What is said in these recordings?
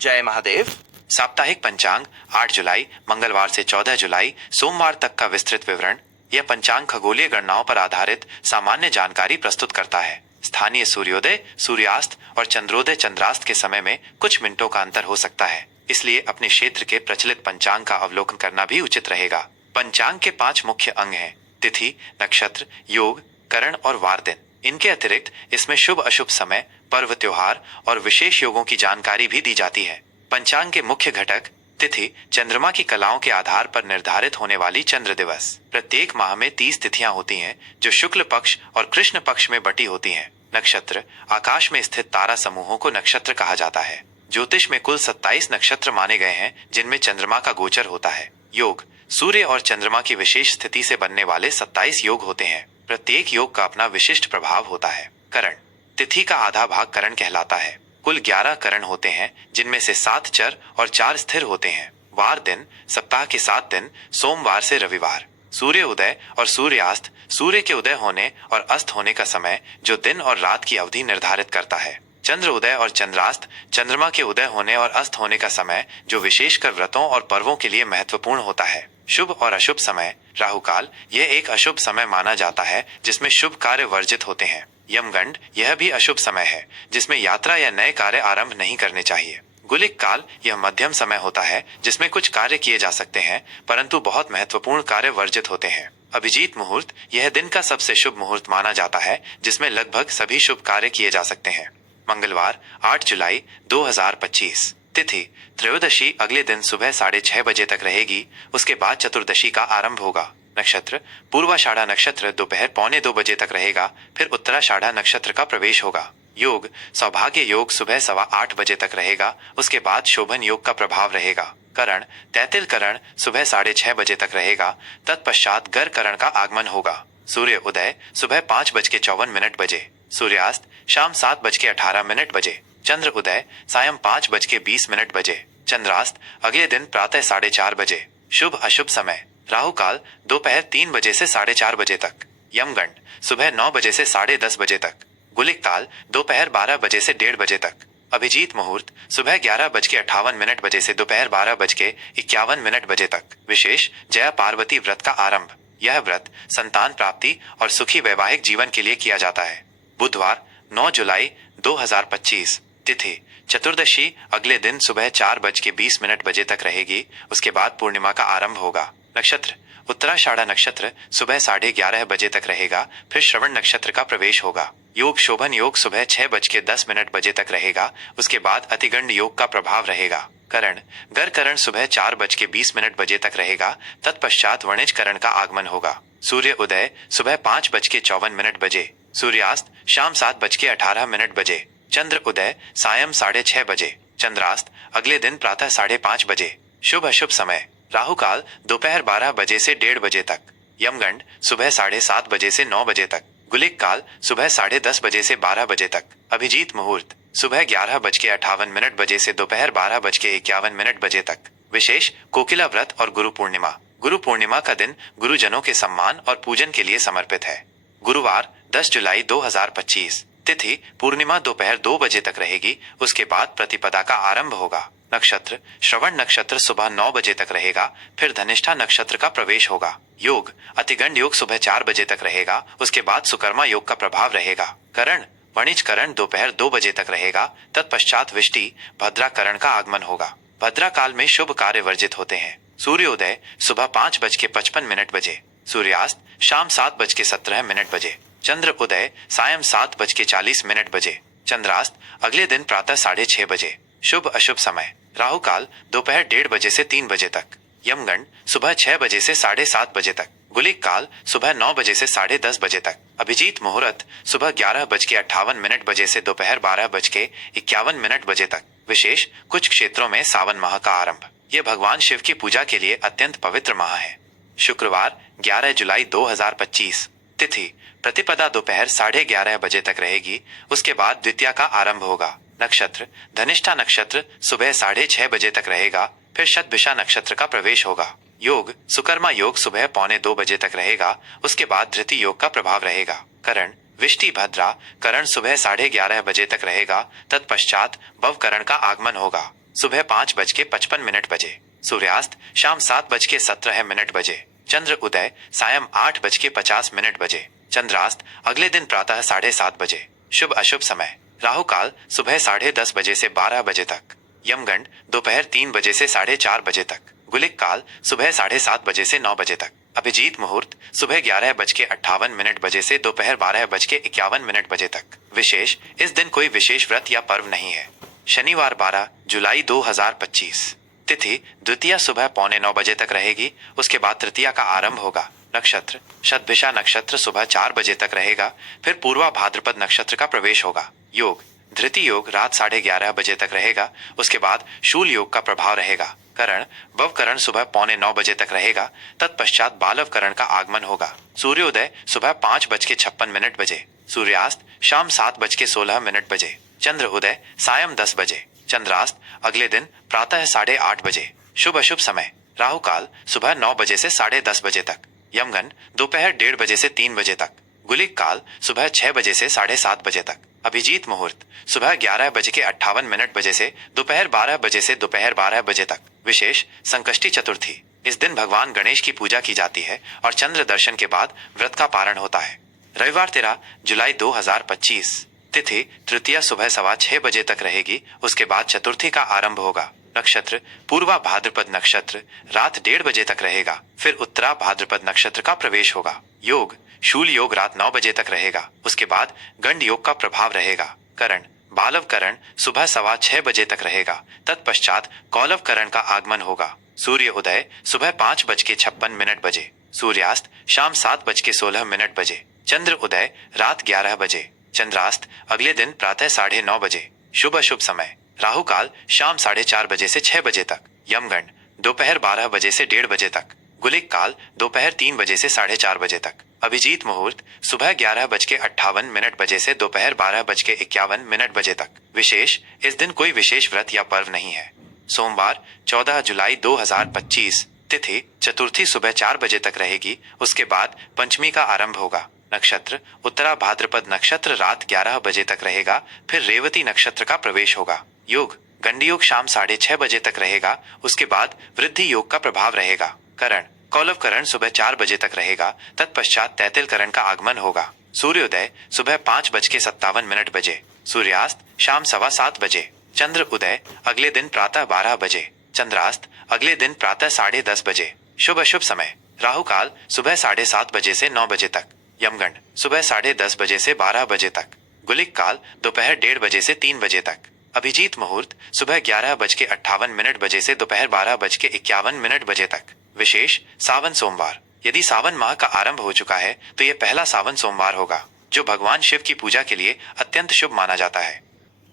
जय महादेव। साप्ताहिक पंचांग 8 जुलाई मंगलवार से 14 जुलाई सोमवार तक का विस्तृत विवरण। यह पंचांग खगोलीय गणनाओं पर आधारित सामान्य जानकारी प्रस्तुत करता है। स्थानीय सूर्योदय, सूर्यास्त और चंद्रोदय चंद्रास्त के समय में कुछ मिनटों का अंतर हो सकता है, इसलिए अपने क्षेत्र के प्रचलित पंचांग का अवलोकन करना भी उचित रहेगा। पंचांग के 5 मुख्य अंग हैं: तिथि, नक्षत्र, योग, करण और वार दिन। इनके अतिरिक्त इसमें शुभ अशुभ समय, पर्व त्योहार और विशेष योगों की जानकारी भी दी जाती है। पंचांग के मुख्य घटक: तिथि चंद्रमा की कलाओं के आधार पर निर्धारित होने वाली चंद्र दिवस। प्रत्येक माह में 30 तिथियां होती हैं, जो शुक्ल पक्ष और कृष्ण पक्ष में बटी होती हैं। नक्षत्र आकाश में स्थित तारा समूहों को नक्षत्र कहा जाता है। ज्योतिष में कुल 27 नक्षत्र माने गए हैं, जिनमें चंद्रमा का गोचर होता है। योग सूर्य और चंद्रमा की विशेष स्थिति से बनने वाले 27 योग होते हैं। प्रत्येक योग का अपना विशिष्ट प्रभाव होता है। करण तिथि का आधा भाग करण कहलाता है। कुल 11 करण होते हैं, जिनमें से 7 चर और 4 स्थिर होते हैं। वार दिन सप्ताह के 7 दिन सोमवार से रविवार। सूर्य उदय और सूर्यास्त सूर्य के उदय होने और अस्त होने का समय, जो दिन और रात की अवधि निर्धारित करता है। चंद्र उदय और चंद्रास्त चंद्रमा के उदय होने और अस्त होने का समय, जो विशेषकर व्रतों और पर्वों के लिए महत्वपूर्ण होता है। शुभ और अशुभ समय। राहु काल यह एक अशुभ समय माना जाता है, जिसमें शुभ कार्य वर्जित होते हैं। यमगंड यह भी अशुभ समय है, जिसमें यात्रा या नए कार्य आरंभ नहीं करने चाहिए। गुलिक काल यह मध्यम समय होता है, जिसमें कुछ कार्य किए जा सकते हैं, परंतु बहुत महत्वपूर्ण कार्य वर्जित होते हैं। अभिजीत मुहूर्त यह दिन का सबसे शुभ मुहूर्त माना जाता है, जिसमें लगभग सभी शुभ कार्य किए जा सकते हैं। मंगलवार 8 जुलाई 2025। तिथि त्रयोदशी अगले दिन सुबह 6:30 बजे तक रहेगी। उसके बाद चतुर्दशी का आरंभ होगा। नक्षत्र पूर्वाषाढ़ा नक्षत्र दोपहर 1:45 बजे तक रहेगा, फिर उत्तराषाढ़ा नक्षत्र का प्रवेश होगा। योग सौभाग्य योग सुबह 8:15 बजे तक रहेगा, उसके बाद शोभन योग का प्रभाव रहेगा। करण तैतिल करण सुबह 6:30 बजे तक रहेगा, तत्पश्चात गर करण का आगमन होगा। सूर्य उदय सुबह 5:54 बजे, सूर्यास्त शाम 7:18 बजे, चंद्र उदय सायं 5:20 बजे, चंद्रास्त अगले दिन प्रातः 4:30 बजे। शुभ अशुभ समय। राहु काल दोपहर 3 बजे से 4:30 बजे तक। यमगंड सुबह 9 बजे से 10:30 बजे तक। गुलिक काल दोपहर 12 बजे से 1:30 बजे तक। अभिजीत मुहूर्त सुबह 11:58 बजे से दोपहर 12:51 बजे तक। विशेष जया पार्वती व्रत का आरंभ। यह व्रत संतान प्राप्ति और सुखी वैवाहिक जीवन के लिए किया जाता है। बुधवार 9 जुलाई 2025। तिथि चतुर्दशी अगले दिन सुबह 4:20 बजे तक रहेगी, उसके बाद पूर्णिमा का आरंभ होगा। नक्षत्र उत्तराषाढ़ा नक्षत्र सुबह 11:30 बजे तक रहेगा, फिर श्रवण नक्षत्र का प्रवेश होगा। योग शोभन योग सुबह 6:10 बजे तक रहेगा, उसके बाद अतिगंड योग का प्रभाव रहेगा। करण गर करण सुबह 4:20 बजे तक रहेगा, तत्पश्चात वणिज करण का आगमन होगा। सूर्य उदय सुबह 5:54 बजे, सूर्यास्त शाम 7:18 बजे, चंद्र उदय सायं 6:30 बजे, चंद्रास्त अगले दिन प्रातः 5:30 बजे। शुभ अशुभ समय। राहु काल दोपहर 12 बजे से 1:30 बजे तक। यमगंड सुबह 7:30 बजे से 9 बजे तक। गुलिक काल सुबह 10:30 बजे से 12 बजे तक। अभिजीत मुहूर्त सुबह 11:58 बजे से दोपहर 12:51 बजे तक। विशेष कोकिला व्रत और गुरु पूर्णिमा। गुरु पूर्णिमा का दिन गुरुजनों के सम्मान और पूजन के लिए समर्पित है। गुरुवार 10 जुलाई 2025। तिथि पूर्णिमा दोपहर 2 बजे तक रहेगी, उसके बाद प्रतिपदा का आरंभ होगा। नक्षत्र श्रवण नक्षत्र सुबह 9 बजे तक रहेगा, फिर धनिष्ठा नक्षत्र का प्रवेश होगा। योग अतिगंड योग सुबह 4 बजे तक रहेगा, उसके बाद सुकर्मा योग का प्रभाव रहेगा। करण वणिज करण दोपहर 2 बजे तक रहेगा, तत्पश्चात विष्टि भद्रा करण का आगमन होगा। भद्रा काल में शुभ कार्य वर्जित होते हैं। सूर्योदय सुबह 5:55 बजे, सूर्यास्त शाम 7:17 बजे, चंद्र उदय सायं 7:40 बजे, चंद्रास्त अगले दिन प्रातः 6:30 बजे। शुभ अशुभ समय। राहु काल दोपहर 1:30 बजे से 3 बजे तक। यमगंड सुबह 6 बजे से 7:30 बजे तक। गुलिक काल सुबह 9 बजे से 10:30 बजे तक। अभिजीत मुहूर्त सुबह 11:58 बजे से दोपहर 12:51 बजे तक। विशेष कुछ क्षेत्रों में सावन माह का आरंभ। यह भगवान शिव की पूजा के लिए अत्यंत पवित्र माह है। शुक्रवार 11 जुलाई 2025। तिथि प्रतिपदा दोपहर 11:30 बजे तक रहेगी, उसके बाद द्वितीया का आरंभ होगा। नक्षत्र धनिष्ठा नक्षत्र सुबह 6:30 बजे तक रहेगा, फिर शतभिषा नक्षत्र का प्रवेश होगा। योग सुकर्मा योग सुबह 1:45 बजे तक रहेगा, उसके बाद धृति योग का प्रभाव रहेगा। करण विष्टि भद्रा करण सुबह 11:30 बजे तक रहेगा, तत्पश्चात भव करण का आगमन होगा। सुबह 5:55 बजे। सूर्यास्त शाम 7:17 बजे। चंद्र उदय सायं 8:50 बजे। चंद्रास्त अगले दिन प्रातः 7:30 बजे। शुभ अशुभ समय राहु काल सुबह 10:30 बजे से 12 बजे तक। यमगंड दोपहर 3 बजे से 4:30 बजे तक। गुलिक काल सुबह 7:30 बजे से 9 बजे तक। अभिजीत मुहूर्त सुबह 11:58 बजे से दोपहर 12:51 बजे तक। विशेष इस दिन कोई विशेष व्रत या पर्व नहीं है। शनिवार 12 जुलाई 2025। तिथि द्वितीया सुबह 8:45 बजे तक रहेगी, उसके बाद तृतीया का आरंभ होगा। नक्षत्र शतभिषा नक्षत्र सुबह 4 बजे तक रहेगा, फिर पूर्वा भाद्रपद नक्षत्र का प्रवेश होगा। योग धृति योग रात 11:30 बजे तक रहेगा, उसके बाद शूल योग का प्रभाव रहेगा। करण भवकरण सुबह 8:45 बजे तक रहेगा, तत्पश्चात बालव करण का आगमन होगा। सूर्योदय सुबह 5:56 बजे। सूर्यास्त शाम 7:16 बजे। चंद्र उदय सायं 10 बजे। चंद्रास्त अगले दिन प्रातः 8:30 बजे। शुभ अशुभ समय राहु काल सुबह 9 बजे से 10:30 बजे तक। यमगंड दोपहर 1:30 बजे से 3 बजे तक। गुलिक काल सुबह 6 बजे से 7:30 बजे तक। अभिजीत मुहूर्त सुबह 11:58 बजे से दोपहर 12 बजे से दोपहर 12 बजे तक। विशेष संकष्टी चतुर्थी इस दिन भगवान गणेश की पूजा की जाती है और चंद्र दर्शन के बाद व्रत का पारण होता है। रविवार 13 जुलाई 2025। तिथि तृतीया सुबह 6:15 बजे तक रहेगी, उसके बाद चतुर्थी का आरंभ होगा। नक्षत्र पूर्वा भाद्रपद नक्षत्र रात 1:30 बजे तक रहेगा, फिर उत्तरा भाद्रपद नक्षत्र का प्रवेश होगा। योग शूल योग रात 9 बजे तक रहेगा, उसके बाद गंड योग का प्रभाव रहेगा। करण बालव करण सुबह 6:15 बजे तक रहेगा, तत्पश्चात कौलव करण का आगमन होगा। सूर्य उदय सुबह 5:56 बजे। सूर्यास्त शाम 7:16 बजे। चंद्र उदय रात 11 बजे। चंद्रास्त अगले दिन प्रातः 9:30 बजे। शुभ अशुभ समय राहु काल शाम 4:30 बजे से 6 बजे तक। यमगंड दोपहर 12 बजे से 1:30 बजे तक। गुलिक काल दोपहर 3 बजे से 4:30 बजे तक। अभिजीत मुहूर्त सुबह 11:58 बजे से दोपहर 12:51 बजे तक। विशेष इस दिन कोई विशेष व्रत या पर्व नहीं है। सोमवार 14 जुलाई 2025। तिथि चतुर्थी सुबह 4 बजे तक रहेगी, उसके बाद पंचमी का आरंभ होगा। नक्षत्र उत्तरा भाद्रपद नक्षत्र रात 11 बजे तक रहेगा, फिर रेवती नक्षत्र का प्रवेश होगा। योग गंडी योग शाम 6:30 बजे तक रहेगा, उसके बाद वृद्धि योग का प्रभाव रहेगा। करण कौलव करण सुबह 4 बजे तक रहेगा, तत्पश्चात तैतिल करण का आगमन होगा। सूर्योदय सुबह 5:57 बजे। सूर्यास्त शाम 7:15 बजे। चंद्र उदय अगले दिन प्रातः 12 बजे। चंद्रास्त अगले दिन प्रातः 10:30 बजे। शुभ अशुभ समय राहु काल सुबह 7:30 बजे से 9 बजे तक। यमगंड सुबह 10:30 बजे से 12 बजे तक। गुलिक काल दोपहर 1:30 बजे से 3 बजे तक। अभिजीत मुहूर्त सुबह 11:58 बजे से दोपहर 12:51 बजे तक। विशेष सावन सोमवार यदि सावन माह का आरंभ हो चुका है तो यह पहला सावन सोमवार होगा, जो भगवान शिव की पूजा के लिए अत्यंत शुभ माना जाता है।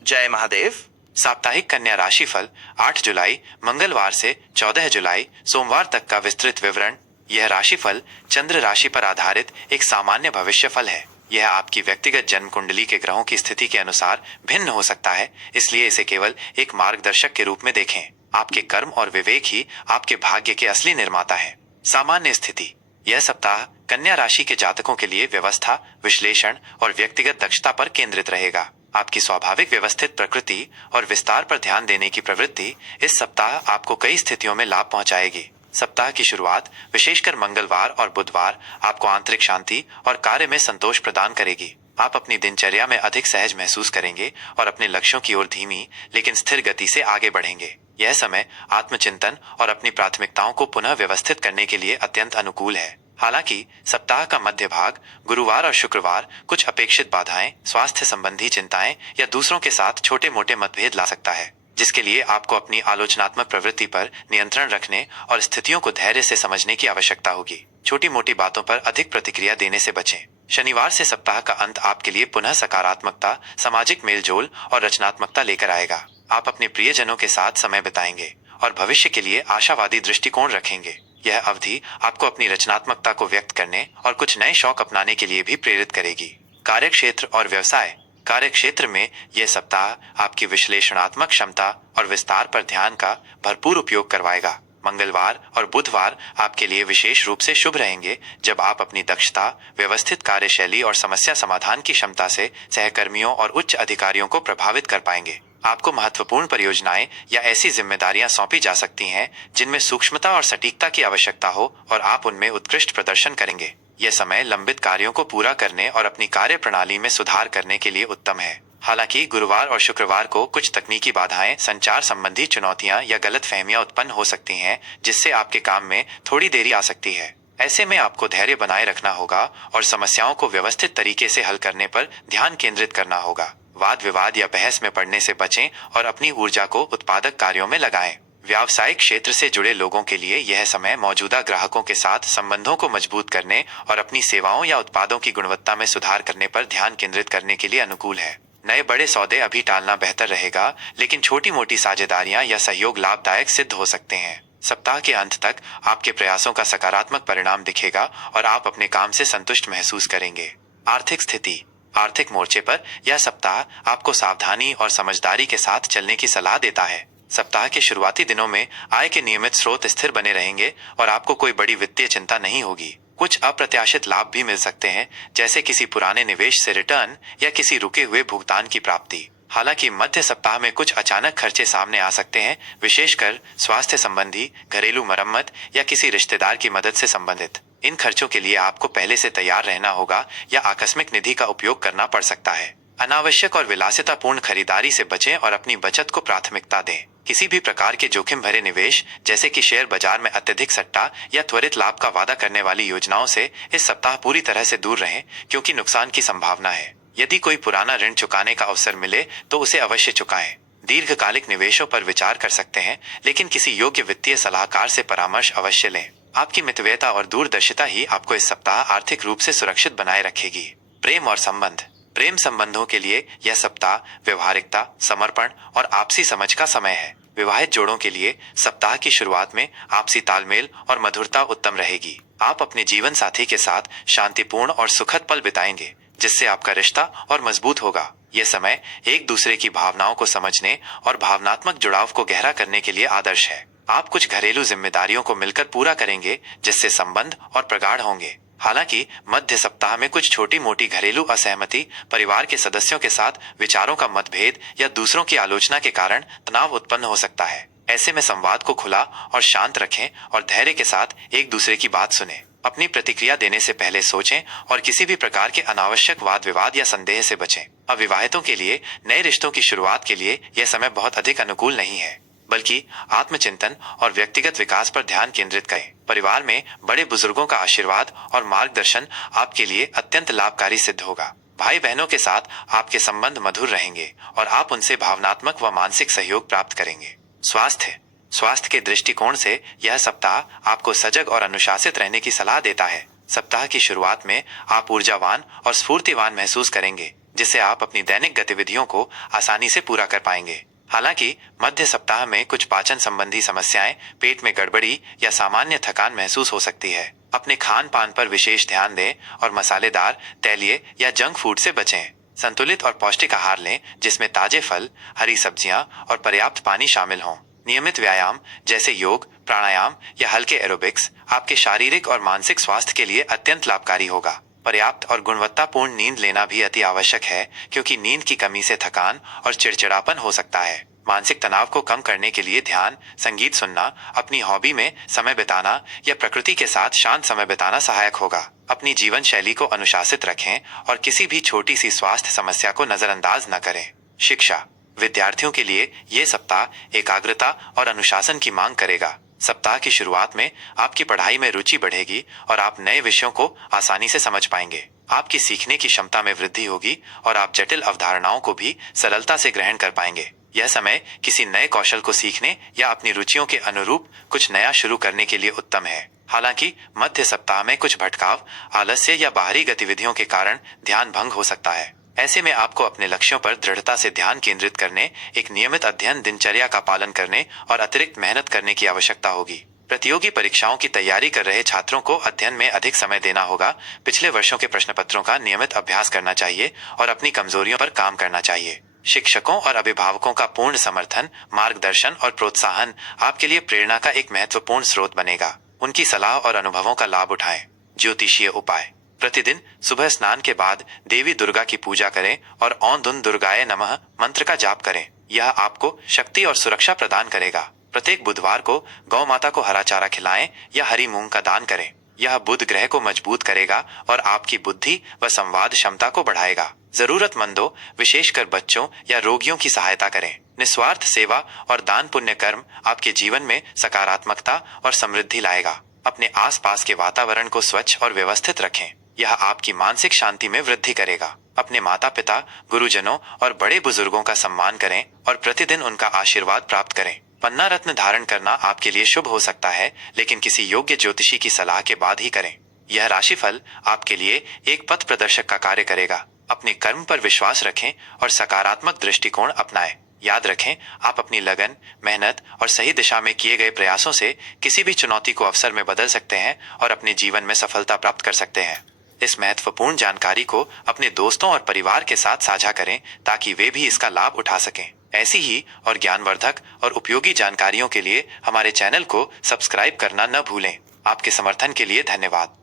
जय महादेव। साप्ताहिक कन्या राशि फल 8 जुलाई मंगलवार से 14 जुलाई सोमवार तक का विस्तृत विवरण। यह राशिफल चंद्र राशि पर आधारित एक सामान्य भविष्य फल है। यह आपकी व्यक्तिगत जन्म कुंडली के ग्रहों की स्थिति के अनुसार भिन्न हो सकता है, इसलिए इसे केवल एक मार्गदर्शक के रूप में देखें। आपके कर्म और विवेक ही आपके भाग्य के असली निर्माता है। सामान्य स्थिति यह सप्ताह कन्या राशि के जातकों के लिए व्यवस्था, विश्लेषण और व्यक्तिगत दक्षता पर केंद्रित रहेगा। आपकी स्वाभाविक व्यवस्थित प्रकृति और विस्तार पर ध्यान देने की प्रवृत्ति इस सप्ताह आपको कई स्थितियों में लाभ पहुंचाएगी। सप्ताह की शुरुआत विशेषकर मंगलवार और बुधवार आपको आंतरिक शांति और कार्य में संतोष प्रदान करेगी। आप अपनी दिनचर्या में अधिक सहज महसूस करेंगे और अपने लक्ष्यों की ओर धीमी लेकिन स्थिर गति से आगे बढ़ेंगे। यह समय आत्मचिंतन और अपनी प्राथमिकताओं को पुनः व्यवस्थित करने के लिए अत्यंत अनुकूल है। हालांकि सप्ताह का मध्य भाग गुरुवार और शुक्रवार कुछ अपेक्षित बाधाएं, स्वास्थ्य संबंधी चिंताएं या दूसरों के साथ छोटे मोटे मतभेद ला सकता है, जिसके लिए आपको अपनी आलोचनात्मक प्रवृत्ति पर नियंत्रण रखने और स्थितियों को धैर्य से समझने की आवश्यकता होगी। छोटी मोटी बातों पर अधिक प्रतिक्रिया देने से बचें। शनिवार से सप्ताह का अंत आपके लिए पुनः सकारात्मकता, सामाजिक मेलजोल और रचनात्मकता लेकर आएगा। आप अपने प्रियजनों के साथ समय बिताएंगे और भविष्य के लिए आशावादी दृष्टिकोण रखेंगे। यह अवधि आपको अपनी रचनात्मकता को व्यक्त करने और कुछ नए शौक अपनाने के लिए भी प्रेरित करेगी। कार्यक्षेत्र और व्यवसाय कार्यक्षेत्र में यह सप्ताह आपकी विश्लेषणात्मक क्षमता और विस्तार पर ध्यान का भरपूर उपयोग करवाएगा। मंगलवार और बुधवार आपके लिए विशेष रूप से शुभ रहेंगे, जब आप अपनी दक्षता, व्यवस्थित कार्यशैली और समस्या समाधान की क्षमता से सहकर्मियों और उच्च अधिकारियों को प्रभावित कर पाएंगे। आपको महत्वपूर्ण परियोजनाएं या ऐसी जिम्मेदारियां सौंपी जा सकती हैं जिनमें सूक्ष्मता और सटीकता की आवश्यकता हो और आप उनमें उत्कृष्ट प्रदर्शन करेंगे। यह समय लंबित कार्यों को पूरा करने और अपनी कार्य प्रणाली में सुधार करने के लिए उत्तम है। हालांकि गुरुवार और शुक्रवार को कुछ तकनीकी बाधाएं, संचार संबंधी चुनौतियां या गलतफहमियां उत्पन्न हो सकती हैं, जिससे आपके काम में थोड़ी देरी आ सकती है। ऐसे में आपको धैर्य बनाए रखना होगा और समस्याओं को व्यवस्थित तरीके से हल करने पर ध्यान केंद्रित करना होगा। वाद विवाद या बहस में पड़ने से बचें और अपनी ऊर्जा को उत्पादक कार्यों में लगाएं। व्यावसायिक क्षेत्र से जुड़े लोगों के लिए यह समय मौजूदा ग्राहकों के साथ संबंधों को मजबूत करने और अपनी सेवाओं या उत्पादों की गुणवत्ता में सुधार करने पर ध्यान केंद्रित करने के लिए अनुकूल है। नए बड़े सौदे अभी टालना बेहतर रहेगा, लेकिन छोटी मोटी साझेदारियां या सहयोग लाभदायक सिद्ध हो सकते हैं। सप्ताह के अंत तक आपके प्रयासों का सकारात्मक परिणाम दिखेगा और आप अपने काम से संतुष्ट महसूस करेंगे। आर्थिक स्थिति। आर्थिक मोर्चे पर यह सप्ताह आपको सावधानी और समझदारी के साथ चलने की सलाह देता है। सप्ताह के शुरुआती दिनों में आय के नियमित स्रोत स्थिर बने रहेंगे और आपको कोई बड़ी वित्तीय चिंता नहीं होगी। कुछ अप्रत्याशित लाभ भी मिल सकते हैं, जैसे किसी पुराने निवेश से रिटर्न या किसी रुके हुए भुगतान की प्राप्ति। हालांकि मध्य सप्ताह में कुछ अचानक खर्चे सामने आ सकते हैं, विशेषकर स्वास्थ्य संबंधी, घरेलू मरम्मत या किसी रिश्तेदार की मदद से संबंधित। इन खर्चों के लिए आपको पहले से तैयार रहना होगा या आकस्मिक निधि का उपयोग करना पड़ सकता है। अनावश्यक और विलासितापूर्ण खरीदारी से बचें और अपनी बचत को प्राथमिकता दें। किसी भी प्रकार के जोखिम भरे निवेश, जैसे कि शेयर बाजार में अत्यधिक सट्टा या त्वरित लाभ का वादा करने वाली योजनाओं से इस सप्ताह पूरी तरह से दूर रहें, क्योंकि नुकसान की संभावना है। यदि कोई पुराना ऋण चुकाने का अवसर मिले तो उसे अवश्य चुकाएं। दीर्घकालिक निवेशों पर विचार कर सकते हैं, लेकिन किसी योग्य वित्तीय सलाहकार से परामर्श अवश्य लें। आपकी मितव्ययता और दूरदर्शिता ही आपको इस सप्ताह आर्थिक रूप से सुरक्षित बनाए रखेगी। प्रेम और संबंध। प्रेम संबंधों के लिए यह सप्ताह व्यवहारिकता, समर्पण और आपसी समझ का समय है। विवाहित जोड़ों के लिए सप्ताह की शुरुआत में आपसी तालमेल और मधुरता उत्तम रहेगी। आप अपने जीवन साथी के साथ शांतिपूर्ण और सुखद पल बिताएंगे, जिससे आपका रिश्ता और मजबूत होगा। यह समय एक दूसरे की भावनाओं को समझने और भावनात्मक जुड़ाव को गहरा करने के लिए आदर्श है। आप कुछ घरेलू जिम्मेदारियों को मिलकर पूरा करेंगे, जिससे संबंध और प्रगाढ़ होंगे। हालांकि मध्य सप्ताह में कुछ छोटी मोटी घरेलू असहमति, परिवार के सदस्यों के साथ विचारों का मतभेद या दूसरों की आलोचना के कारण तनाव उत्पन्न हो सकता है। ऐसे में संवाद को खुला और शांत रखें और धैर्य के साथ एक दूसरे की बात सुनें। अपनी प्रतिक्रिया देने से पहले सोचें और किसी भी प्रकार के अनावश्यक वाद विवाद या संदेह से बचें। अविवाहितों के लिए नए रिश्तों की शुरुआत के लिए यह समय बहुत अधिक अनुकूल नहीं है, बल्कि आत्मचिंतन और व्यक्तिगत विकास पर ध्यान केंद्रित करें। परिवार में बड़े बुजुर्गों का आशीर्वाद और मार्गदर्शन आपके लिए अत्यंत लाभकारी सिद्ध होगा। भाई बहनों के साथ आपके संबंध मधुर रहेंगे और आप उनसे भावनात्मक व मानसिक सहयोग प्राप्त करेंगे। स्वास्थ्य। स्वास्थ्य के दृष्टिकोण से यह सप्ताह आपको सजग और अनुशासित रहने की सलाह देता है। सप्ताह की शुरुआत में आप ऊर्जावान और स्फूर्तिवान महसूस करेंगे, जिससे आप अपनी दैनिक गतिविधियों को आसानी से पूरा कर पाएंगे। हालांकि मध्य सप्ताह में कुछ पाचन संबंधी समस्याएं, पेट में गड़बड़ी या सामान्य थकान महसूस हो सकती है। अपने खान पान पर विशेष ध्यान दें और मसालेदार, तैलीय या जंक फूड से बचें। संतुलित और पौष्टिक आहार लें, जिसमें ताजे फल, हरी सब्जियां और पर्याप्त पानी शामिल हों। नियमित व्यायाम जैसे योग, प्राणायाम या हल्के एरोबिक्स आपके शारीरिक और मानसिक स्वास्थ्य के लिए अत्यंत लाभकारी होगा। पर्याप्त और गुणवत्तापूर्ण नींद लेना भी अति आवश्यक है, क्योंकि नींद की कमी से थकान और चिड़चिड़ापन हो सकता है। मानसिक तनाव को कम करने के लिए ध्यान, संगीत सुनना, अपनी हॉबी में समय बिताना या प्रकृति के साथ शांत समय बिताना सहायक होगा। अपनी जीवन शैली को अनुशासित रखें और किसी भी छोटी सी स्वास्थ्य समस्या को नजरअंदाज न करें। शिक्षा। विद्यार्थियों के लिए ये सप्ताह एकाग्रता और अनुशासन की मांग करेगा। सप्ताह की शुरुआत में आपकी पढ़ाई में रुचि बढ़ेगी और आप नए विषयों को आसानी से समझ पाएंगे। आपकी सीखने की क्षमता में वृद्धि होगी और आप जटिल अवधारणाओं को भी सरलता से ग्रहण कर पाएंगे। यह समय किसी नए कौशल को सीखने या अपनी रुचियों के अनुरूप कुछ नया शुरू करने के लिए उत्तम है। हालांकि मध्य सप्ताह में कुछ भटकाव, आलस्य या बाहरी गतिविधियों के कारण ध्यान भंग हो सकता है। ऐसे में आपको अपने लक्ष्यों पर दृढ़ता से ध्यान केंद्रित करने, एक नियमित अध्ययन दिनचर्या का पालन करने और अतिरिक्त मेहनत करने की आवश्यकता होगी। प्रतियोगी परीक्षाओं की तैयारी कर रहे छात्रों को अध्ययन में अधिक समय देना होगा। पिछले वर्षों के प्रश्न पत्रों का नियमित अभ्यास करना चाहिए और अपनी कमजोरियों पर काम करना चाहिए। शिक्षकों और अभिभावकों का पूर्ण समर्थन, मार्गदर्शन और प्रोत्साहन आपके लिए प्रेरणा का एक महत्वपूर्ण स्रोत बनेगा। उनकी सलाह और अनुभवों का लाभ उठाएं। ज्योतिषीय उपाय। प्रतिदिन सुबह स्नान के बाद देवी दुर्गा की पूजा करें और ओं दुन दुर्गाय नमः मंत्र का जाप करें। यह आपको शक्ति और सुरक्षा प्रदान करेगा। प्रत्येक बुधवार को गौ माता को हरा चारा खिलाएं या हरी मूंग का दान करें। यह बुध ग्रह को मजबूत करेगा और आपकी बुद्धि व संवाद क्षमता को बढ़ाएगा। जरूरतमंदों, विशेषकर बच्चों या रोगियों की सहायता करें। निस्वार्थ सेवा और दान पुण्य कर्म आपके जीवन में सकारात्मकता और समृद्धि लाएगा। अपने आसपास के वातावरण को स्वच्छ और व्यवस्थित रखें। यह आपकी मानसिक शांति में वृद्धि करेगा। अपने माता पिता, गुरुजनों और बड़े बुजुर्गों का सम्मान करें और प्रतिदिन उनका आशीर्वाद प्राप्त करें। पन्ना रत्न धारण करना आपके लिए शुभ हो सकता है, लेकिन किसी योग्य ज्योतिषी की सलाह के बाद ही करें। यह राशिफल आपके लिए एक पथ प्रदर्शक का कार्य करेगा। अपने कर्म पर विश्वास रखें और सकारात्मक दृष्टिकोण अपनाएं। याद रखें, आप अपनी लगन, मेहनत और सही दिशा में किए गए प्रयासों से किसी भी चुनौती को अवसर में बदल सकते हैं और अपने जीवन में सफलता प्राप्त कर सकते हैं। इस महत्वपूर्ण जानकारी को अपने दोस्तों और परिवार के साथ साझा करें ताकि वे भी इसका लाभ उठा सकें। ऐसी ही और ज्ञानवर्धक और उपयोगी जानकारियों के लिए हमारे चैनल को सब्सक्राइब करना न भूलें। आपके समर्थन के लिए धन्यवाद।